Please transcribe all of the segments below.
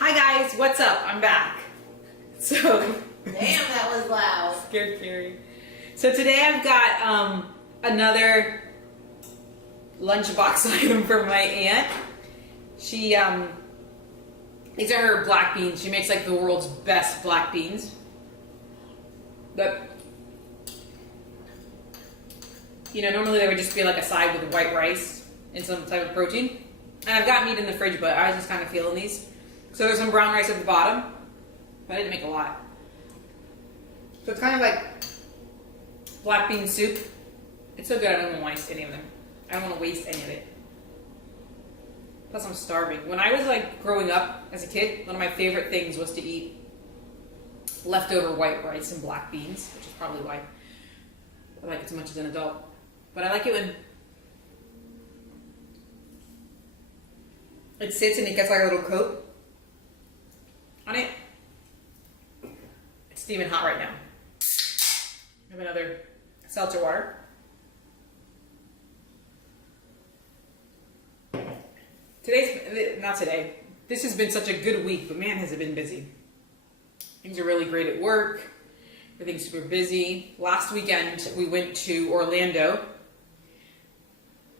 Hi guys, what's up? I'm back. So Damn, that was loud. Scared Carrie. So today I've got another lunchbox item for my aunt. She these are her black beans. She makes like the world's best black beans. But you know, normally they would just be like a side with white rice and some type of protein. And I've got meat in the fridge, but I was just kind of feeling these. So there's some brown rice at the bottom, but I didn't make a lot. So it's kind of like black bean soup. It's so good, I don't even want to waste any of them. I don't want to waste any of it. Plus I'm starving. When I was like growing up as a kid, one of my favorite things was to eat leftover white rice and black beans, which is probably why I like it so much as an adult. But I like it when it sits and it gets like a little coat on it. It's steaming hot right now. I have another seltzer water. This has been such a good week, but man, has it been busy. Things are really great at work. Everything's super busy. Last weekend, we went to Orlando,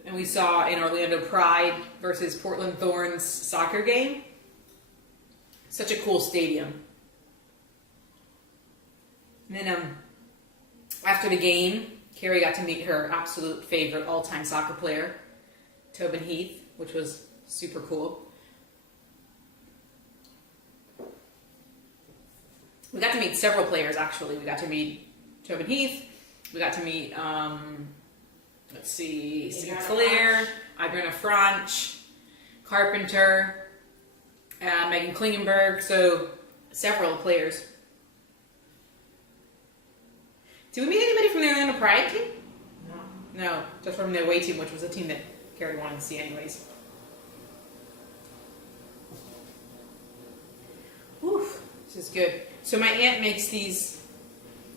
and we saw in Orlando Pride versus Portland Thorns soccer game. Such a cool stadium. And then after the game, Carrie got to meet her absolute favorite all-time soccer player, Tobin Heath, which was super cool. We got to meet several players, actually. We got to meet Tobin Heath. We got to meet, Sinclair, Adriana Franch, Carpenter, Megan Klingenberg. So, several players. Did we meet anybody from the Orlando Pride team? No, just from the away team, which was a team that Carrie wanted to see anyways. Oof, this is good. So my aunt makes these,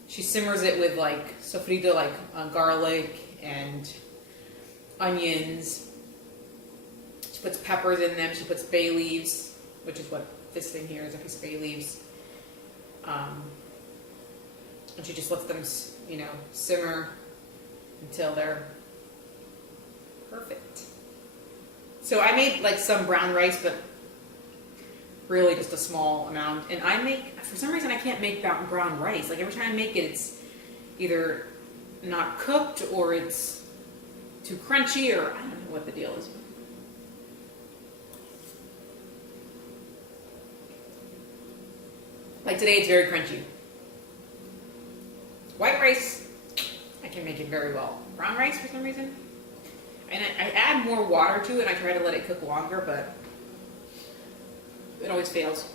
she simmers it with like sofrito, like garlic and onions. She puts peppers in them. She puts bay leaves, which is what this thing here is, a piece of bay leaves. And she just lets them, you know, simmer until they're perfect. So I made like some brown rice, but really just a small amount. And I make, for some reason I can't make brown rice. Like every time I make it, it's either not cooked or it's too crunchy, or I don't know what the deal is. Like today it's very crunchy. White rice, I can make it very well. Brown rice for some reason. And I add more water to it, and I try to let it cook longer, but it always fails.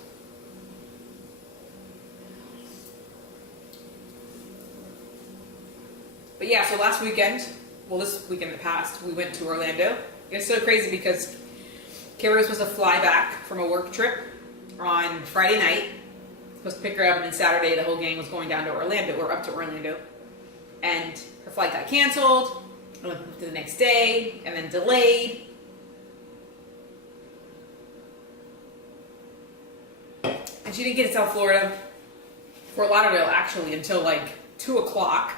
But yeah, so last weekend, well this weekend that passed, we went to Orlando. It's so crazy because Carrie was supposed to fly back from a work trip on Friday night. Supposed to pick her up, and then Saturday the whole gang was going down to Orlando, or up to Orlando. And her flight got canceled, and went to the next day, and then delayed. And she didn't get to South Florida, Fort Lauderdale actually, until like 2 o'clock.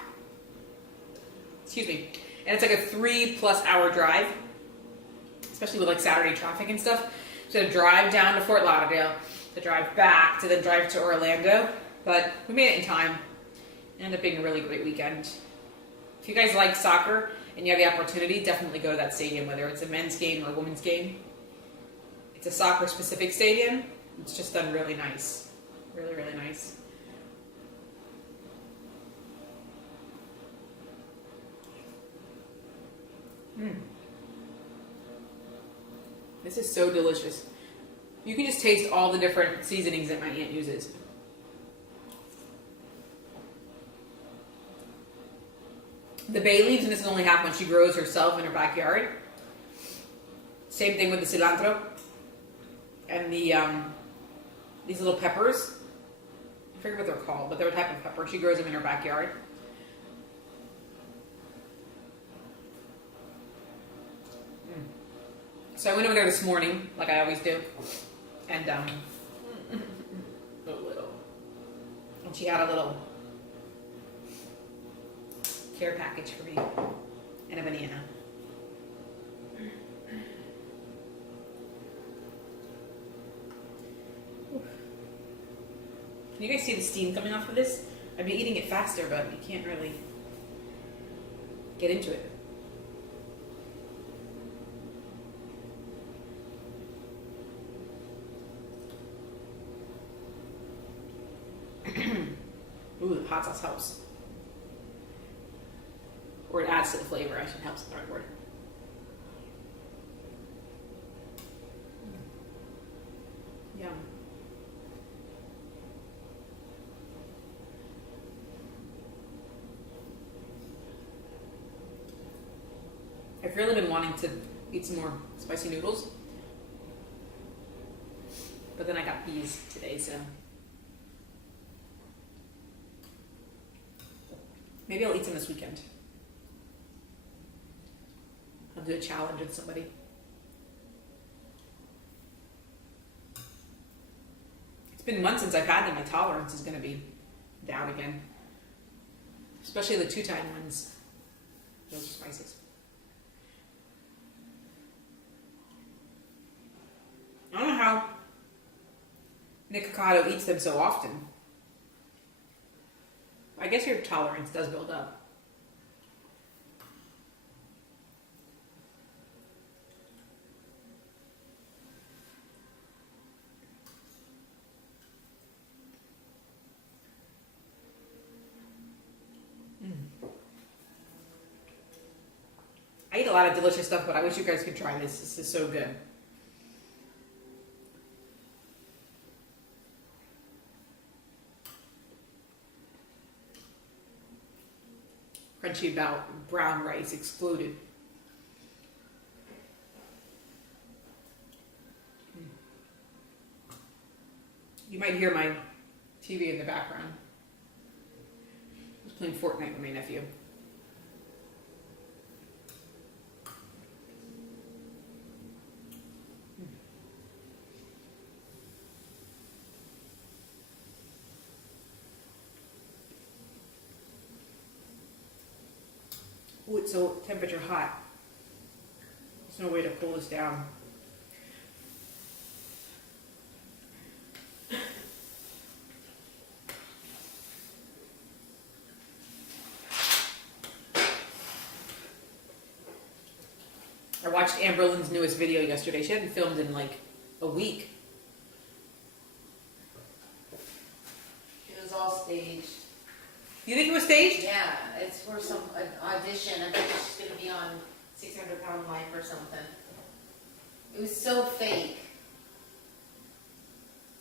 Excuse me. And it's like a 3+ hour drive, especially with like Saturday traffic and stuff. So to drive down to Fort Lauderdale, to drive back, to then drive to Orlando. But we made it in time. It ended up being a really great weekend. If you guys like soccer and you have the opportunity, definitely go to that stadium, whether it's a men's game or a women's game. It's a soccer specific stadium. It's just done really nice. Really, really nice. This is so delicious. You can just taste all the different seasonings that my aunt uses. The bay leaves, and this is only half one, she grows herself in her backyard. Same thing with the cilantro. And the these little peppers. I forget what they're called, but they're a type of pepper. She grows them in her backyard. So I went over there this morning, like I always do, and She had a little care package for me and a banana. Can you guys see the steam coming off of this? I'd be eating it faster, but you can't really get into it. Ooh, the hot sauce helps. Or it adds to the flavor. I should help the right word. Yum. I've really been wanting to eat some more spicy noodles. But then I got bees today, so maybe I'll eat some this weekend. I'll do a challenge with somebody. It's been months since I've had them. My tolerance is going to be down again. Especially the 2-time ones. Those are spices. I don't know how Nick Cocado eats them so often. I guess your tolerance does build up. I eat a lot of delicious stuff, but I wish you guys could try this. This is so good. Crunchy about brown rice excluded. You might hear my TV in the background. I was playing Fortnite with my nephew. Ooh, it's so temperature hot. There's no way to cool this down. I watched Amberlynn's newest video yesterday. She hadn't filmed in like a week. It was all staged. You think it was staged? Yeah, it's for an audition. I think she's going to be on 600 Pound Life or something. It was so fake.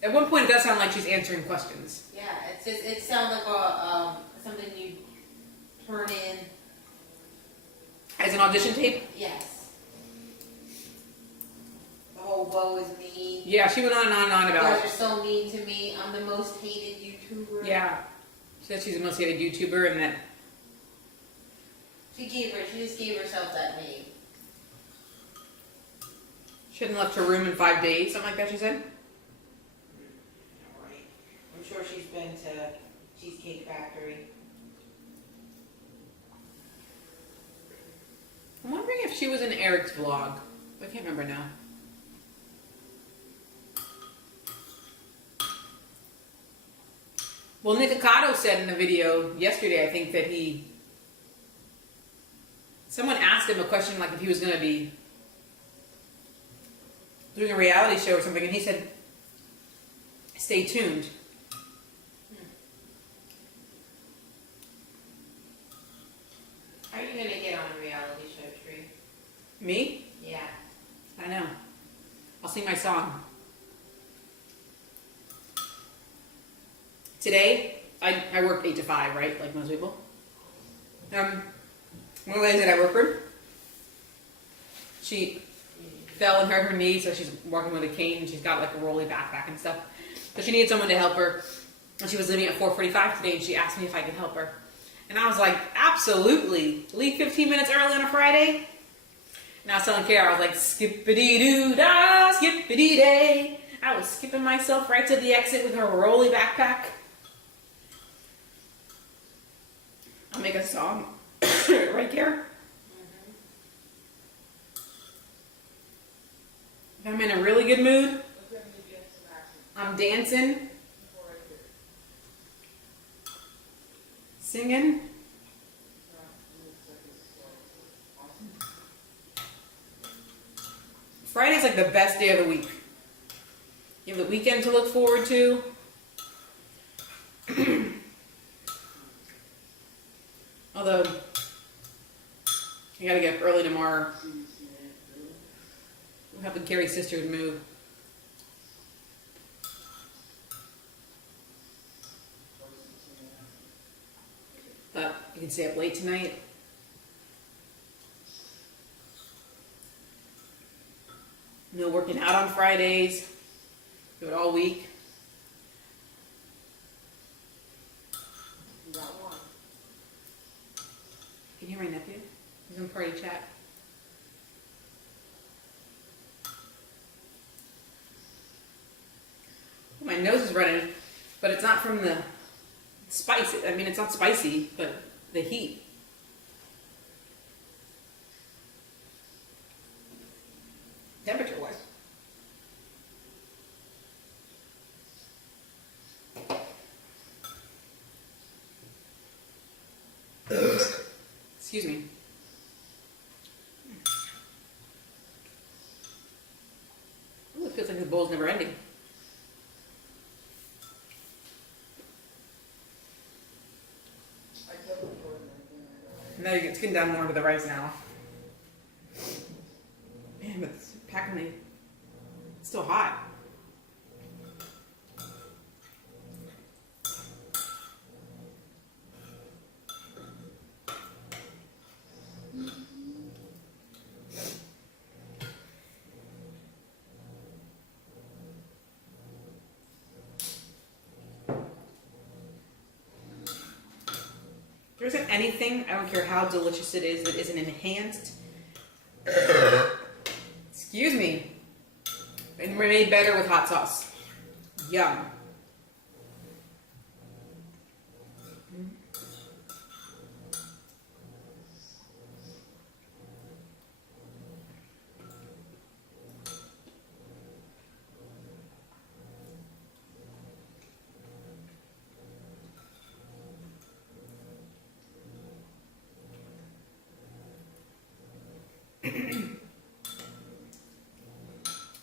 At one point, it does sound like she's answering questions. Yeah, it sounds like something you turn in. As an audition tape? Yes. The whole woe is me. Yeah, she went on and on and on You about guys are so mean to me. I'm the most hated YouTuber. Yeah. She said she's the most hated YouTuber and that She just gave herself that name. she hadn't left her room in 5 days, something like that, she said. Right. I'm sure she's been to Cheesecake Factory. I'm wondering if she was in Eric's vlog. I can't remember now. Well, Nick Cocado said in a video yesterday, I think, that someone asked him a question like if he was going to be doing a reality show or something, and he said, stay tuned. How are you going to get on a reality show, Tree? Me? Yeah. I know. I'll sing my song. Today, I work 8 to 5, right? Like most people. One of the ladies that I work with, she fell and hurt her knee, so she's walking with a cane, and she's got like a rolly backpack and stuff. So she needed someone to help her, and she was leaving at 4:45 today, and she asked me if I could help her. And I was like, absolutely. Leave 15 minutes early on a Friday? And I was telling Kara, I was like, skippity-doo-dah, skippity-day. I was skipping myself right to the exit with her rolly backpack. I'll make a song right here. If I'm in a really good mood, I'm dancing, singing. Friday's like the best day of the week. You have the weekend to look forward to. Although, I gotta get up early tomorrow. We're helping Carrie's sister move. But you can stay up late tonight. No working out on Fridays. Do it all week. Can you hear my nephew? He's in party chat. My nose is running, but it's not from the spice. I mean, it's not spicy, but the heat. Temperature-wise. Excuse me. Ooh, it feels like the bowl's never ending. Now it's getting down more into the rice now. Man, but it's packing it's still hot. There isn't anything, I don't care how delicious it is, that isn't enhanced. Excuse me. And made better with hot sauce. Yum.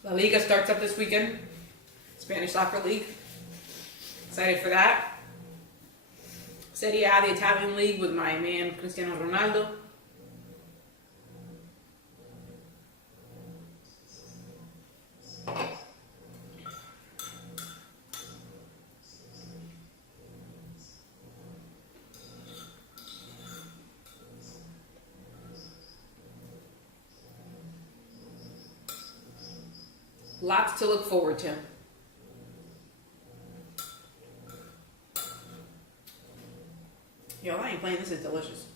La Liga starts up this weekend. Spanish Soccer League. Excited for that. Serie A, the Italian League, with my man Cristiano Ronaldo. Lots to look forward to. Yo, I ain't playing. This is delicious.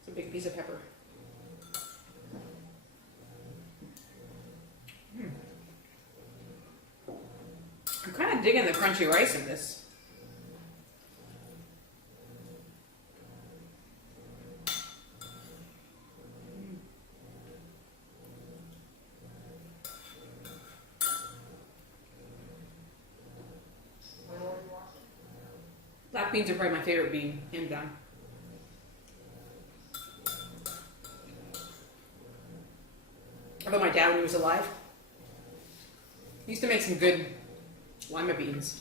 It's a big piece of pepper. I'm kind of digging the crunchy rice in this. Black beans are probably my favorite bean, hands down. Although my dad, when he was alive, he used to make some good lima beans,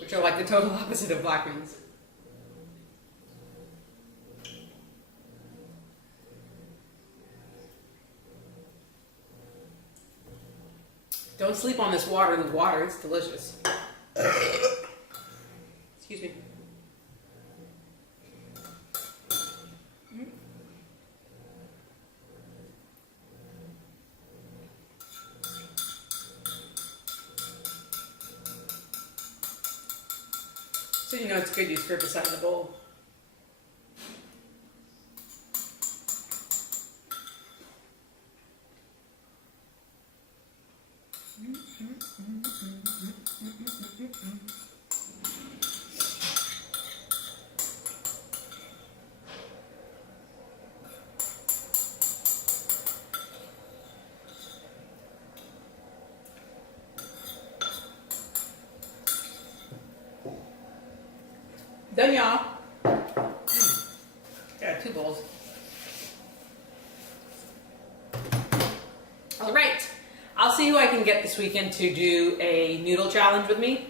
which are like the total opposite of black beans. Don't sleep on this water. The water, it's delicious. Excuse me. So you know it's good, you scrape the side of the bowl. Done, y'all. Got 2 bowls. All right. I'll see who I can get this weekend to do a noodle challenge with me.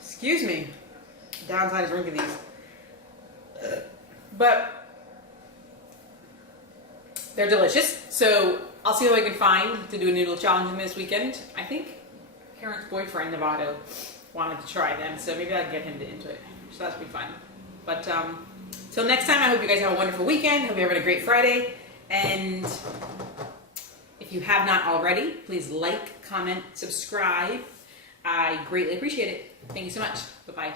Excuse me. Downside is drinking these. But they're delicious. So I'll see who I can find to do a noodle challenge with me this weekend. I think Karen's boyfriend, Nevada, wanted to try them. So maybe I'll get him into it. So that should be fun. But till next time, I hope you guys have a wonderful weekend. Hope you're having a great Friday. And if you have not already, please like, comment, subscribe. I greatly appreciate it. Thank you so much. Bye-bye.